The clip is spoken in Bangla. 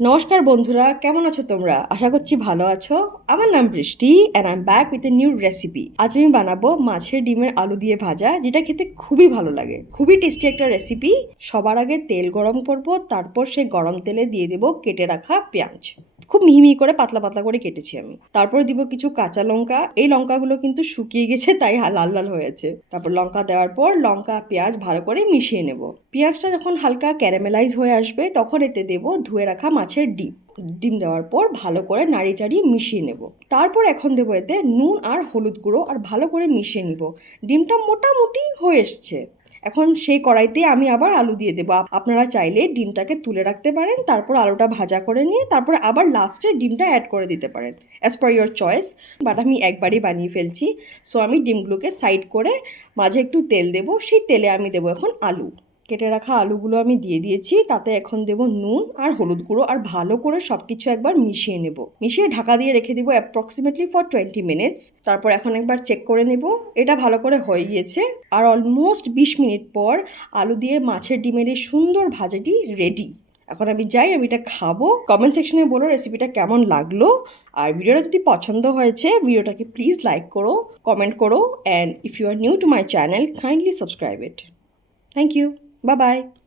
নমস্কার বন্ধুরা, কেমন আছো তোমরা? আশা করছি ভালো আছো। আমার নাম বৃষ্টি and I am back with a new recipe. আজ আমি বানাবো মাছের ডিমের আলু দিয়ে ভাজা, যেটা খেতে খুবই ভালো লাগে। খুবই টেস্টি একটা রেসিপি। সবার আগে তেল গরম করব, তারপর সেই গরম তেলে দিয়ে দেবো কেটে রাখা পেঁয়াজ। খুব মিহি মিহি করে পাতলা পাতলা করে কেটেছি আমি। তারপরে দিব কিছু কাঁচা লঙ্কা। এই লঙ্কাগুলো কিন্তু শুকিয়ে গেছে, তাই লাল লাল হয়েছে। তারপর লঙ্কা দেওয়ার পর লঙ্কা পেঁয়াজ ভালো করে মিশিয়ে নেব। পেঁয়াজটা যখন হালকা ক্যারামেলাইজ হয়ে আসবে, তখন এতে দেব ধুয়ে রাখা মাছের ডিম। ডিম দেওয়ার পর ভালো করে নাড়ি চাড়িয়ে মিশিয়ে নেব। তারপর এখন দেবো এতে নুন আর হলুদ গুঁড়ো, আর ভালো করে মিশিয়ে নিব। ডিমটা মোটামুটি হয়ে এসছে। এখন সেই কড়াইতে আমি আবার আলু দিয়ে দেবো। আপনারা চাইলে ডিমটাকে তুলে রাখতে পারেন, তারপর আলুটা ভাজা করে নিয়ে তারপরে আবার লাস্টে ডিমটা অ্যাড করে দিতে পারেন, as per your choice. But আমি একবারই বানিয়ে ফেলছি। সো আমি ডিমগুলোকে সাইড করে মাঝে একটু তেল দেবো, সেই তেলে আমি দেবো এখন আলু। কেটে রাখা আলুগুলো আমি দিয়ে দিয়েছি, তাতে এখন দেবো নুন আর হলুদ গুঁড়ো, আর ভালো করে সব কিছু একবার মিশিয়ে নেব। মিশিয়ে ঢাকা দিয়ে রেখে দেবো অ্যাপ্রক্সিমেটলি ফর 20 মিনিটস। তারপর এখন একবার চেক করে নেব, এটা ভালো করে হয়ে গিয়েছে। আর অলমোস্ট 20 মিনিট পর আলু দিয়ে মাছের ডিমের এই সুন্দর ভাজাটি রেডি। এখন আমি যাই, আমি এটা খাবো। কমেন্ট সেকশনে বলো রেসিপিটা কেমন লাগলো। আর ভিডিওটা যদি পছন্দ হয়েছে, ভিডিওটাকে প্লিজ লাইক করো, কমেন্ট করো, and if you are new to my channel, kindly subscribe it. Thank you. Bye bye.